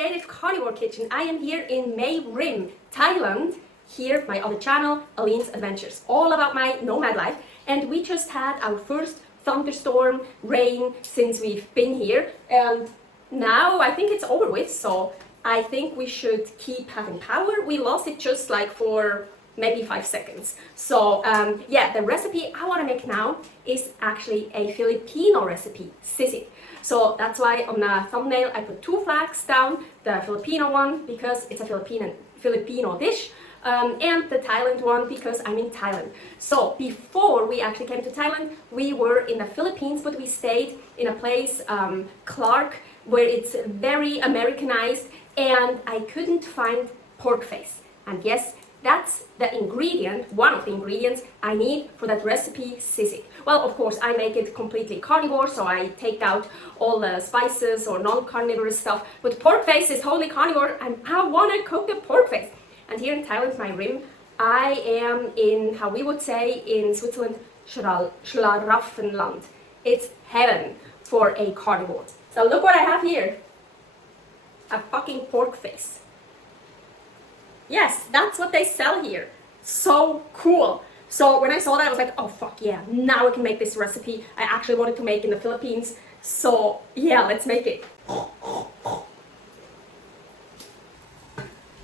creative carnivore kitchen. I am here in Mae Rim, Thailand. Here, my other channel, Aline's Adventures, all about my nomad life. And we just had our first thunderstorm rain since we've been here. And now I think it's over with, so I think we should keep having power. We lost it just like for maybe 5 seconds. So yeah, the recipe I want to make now is actually a Filipino recipe, Sisig. So that's why on the thumbnail I put 2 flags down, the Filipino one because it's a Filipino dish, and the Thailand one because I'm in Thailand. So before we actually came to Thailand, we were in the Philippines, but we stayed in a place, Clark, where it's very Americanized, and I couldn't find pork face. And yes, that's the ingredient, one of the ingredients I need for that recipe, Sisig. Well, of course, I make it completely carnivore, so I take out all the spices or non-carnivorous stuff. But pork face is wholly carnivore, and I want to cook a pork face. And here in Thailand, my rim, I am in, how we would say in Switzerland, Schlaraffenland. It's heaven for a carnivore. So look what I have here. A fucking pork face. Yes, that's what they sell here. So cool. So when I saw that, I was like, oh fuck yeah, now I can make this recipe I actually wanted to make in the Philippines. So yeah, let's make it.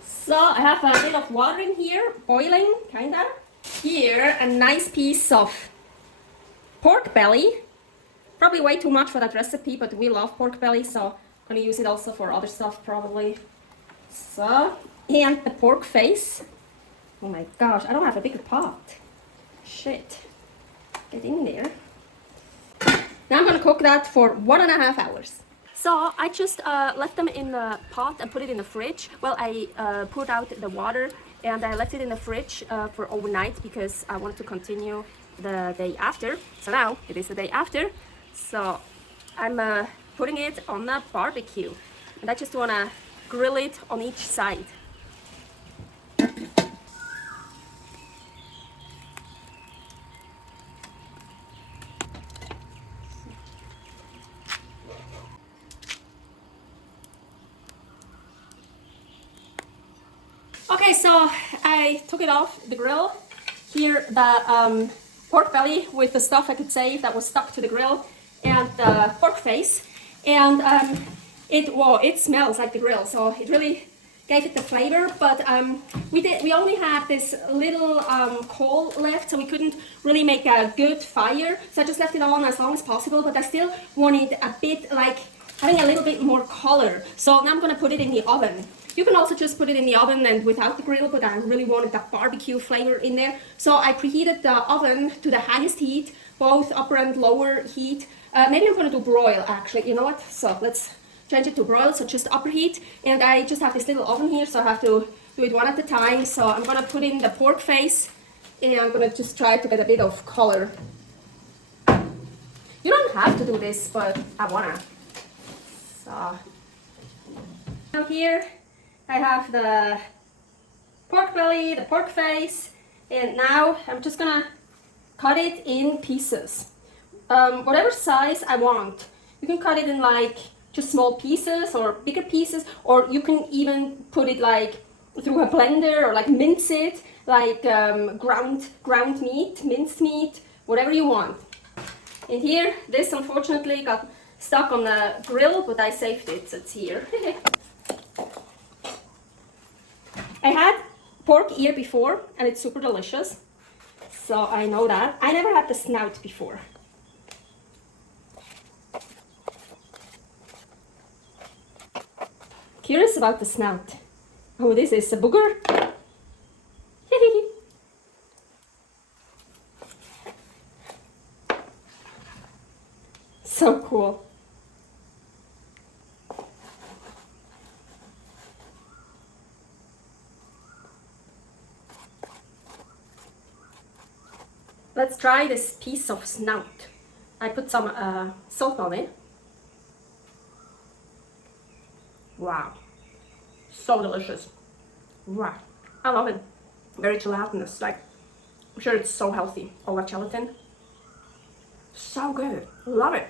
So I have a bit of water in here, boiling, kinda. Here, a nice piece of pork belly. Probably way too much for that recipe, but we love pork belly, so I'm gonna use it also for other stuff probably. So, and the pork face. Oh my gosh, I don't have a bigger pot. Shit. Get in there. Now I'm gonna cook that for 1.5 hours. So I just left them in the pot and put it in the fridge. Well, I poured out the water and I left it in the fridge for overnight because I wanted to continue the day after. So now it is the day after. So I'm putting it on the barbecue. And I just wanna grill it on each side. Okay, so I took it off the grill. Here the pork belly with the stuff I could save that was stuck to the grill, and the pork face. And it smells like the grill, so it really gave it the flavor. But we only had this little coal left, so we couldn't really make a good fire. So I just left it on as long as possible, but I still wanted a bit like having a little bit more color. So now I'm gonna put it in the oven. You can also just put it in the oven and without the grill, but I really wanted that barbecue flavor in there. So I preheated the oven to the highest heat, both upper and lower heat. Maybe I'm gonna do broil actually, you know what? So let's change it to broil, so just upper heat. And I just have this little oven here, so I have to do it one at a time. So I'm gonna put in the pork face and I'm gonna just try to get a bit of color. You don't have to do this, but I wanna. So now here I have the pork belly, the pork face, and now I'm just gonna cut it in pieces. Whatever size I want. You can cut it in like just small pieces or bigger pieces, or you can even put it like through a blender or like mince it, like ground meat, minced meat, whatever you want. And here, this unfortunately got stuck on the grill, but I saved it, so it's here. I had pork ear before, and it's super delicious, so I know that. I never had the snout before. Curious about the snout. Oh, this is a booger. So cool. Let's try this piece of snout. I put some salt on it. Wow, so delicious. Wow, I love it. Very gelatinous, like, I'm sure it's so healthy. All that gelatin. So good, love it.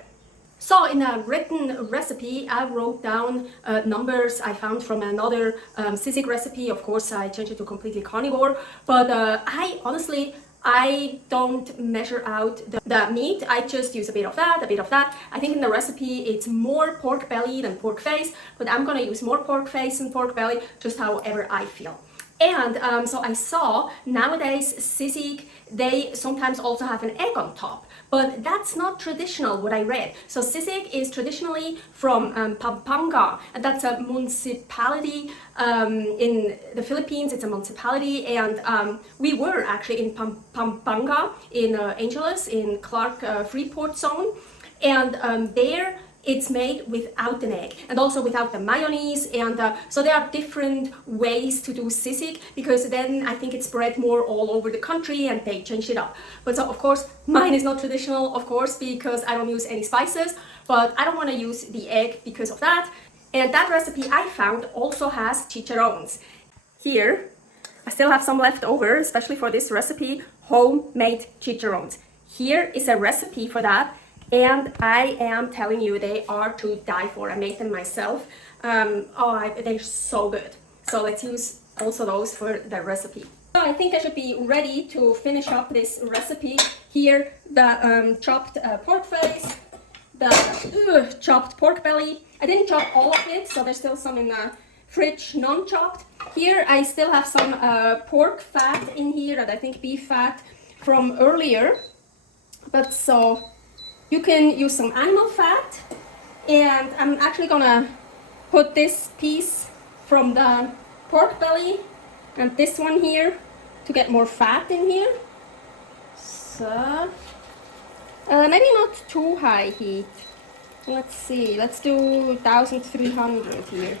So in a written recipe, I wrote down numbers I found from another Sisig recipe. Of course, I changed it to completely carnivore, but I don't measure out the meat. I just use a bit of that, a bit of that. I think in the recipe it's more pork belly than pork face, but I'm gonna use more pork face and pork belly, just however I feel. And so I saw nowadays Sisig, they sometimes also have an egg on top, but that's not traditional what I read. So Sisig is traditionally from Pampanga, and that's a municipality in the Philippines. It's a municipality, and we were actually in Pampanga in Angeles in Clark Freeport zone, and there it's made without an egg and also without the mayonnaise, and so there are different ways to do Sisig, because then I think it's spread more all over the country and they changed it up. But so of course mine is not traditional, of course, because I don't use any spices, but I don't want to use the egg because of that. And that recipe I found also has chicharrones. Here I still have some left over, especially for this recipe, homemade chicharrones. Here is a recipe for that. And I am telling you, they are to die for. I made them myself. They're so good. So let's use also those for the recipe. So I think I should be ready to finish up this recipe. Here, the chopped pork face, the chopped pork belly. I didn't chop all of it, so there's still some in the fridge non-chopped. Here I still have some pork fat in here, and I think beef fat from earlier. But so you can use some animal fat, and I'm actually gonna put this piece from the pork belly and this one here to get more fat in here. So maybe not too high heat. Let's see, let's do 1300 here.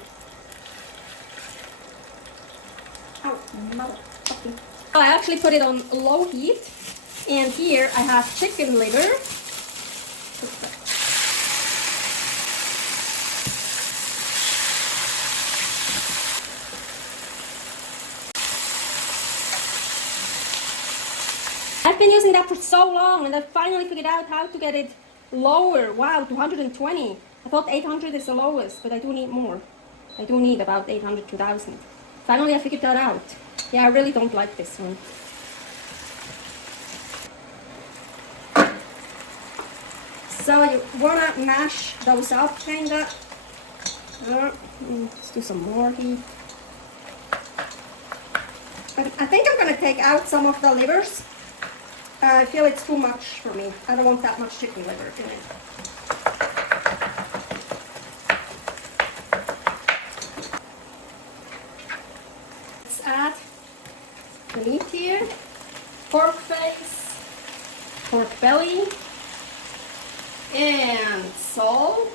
Oh, motherfucking. I actually put it on low heat, and here I have chicken liver. I've been using that for so long, and I finally figured out how to get it lower. Wow, 220. I thought 800 is the lowest, but I do need more. I do need about 800 to 1000. Finally I figured that out. Yeah, I really don't like this one. So you wanna mash those up, kinda. Let's do some more heat. I think I'm gonna take out some of the livers. I feel it's too much for me. I don't want that much chicken liver in it. Let's add the meat here. Pork face, pork belly, and salt.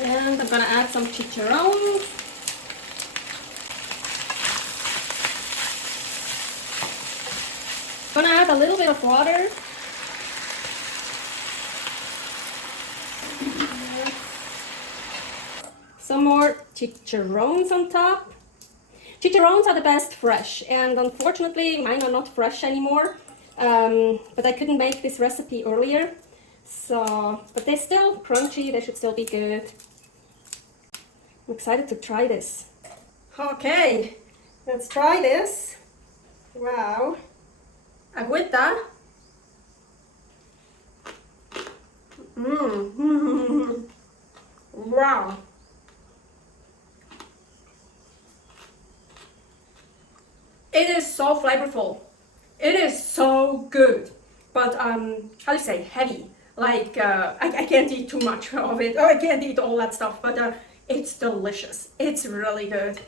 And I'm gonna add some chicharrones. I'm gonna add a little bit of water. Some more chicharrones on top. Chicharrones are the best fresh, and unfortunately mine are not fresh anymore, but I couldn't make this recipe earlier, so, but they're still crunchy, they should still be good. I'm excited to try this. Okay, let's try this. Wow, agüita. Wow. It is so flavorful. It is so good, but how do you say, heavy? Like I can't eat too much of it. Oh, I can't eat all that stuff, but it's delicious. It's really good.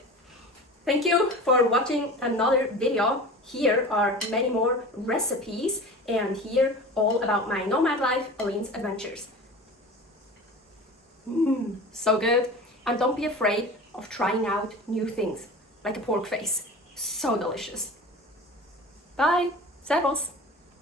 Thank you for watching another video. Here are many more recipes, and here all about my nomad life, Aline's adventures. So good. And don't be afraid of trying out new things, like a pork face. So delicious. Bye. Servus.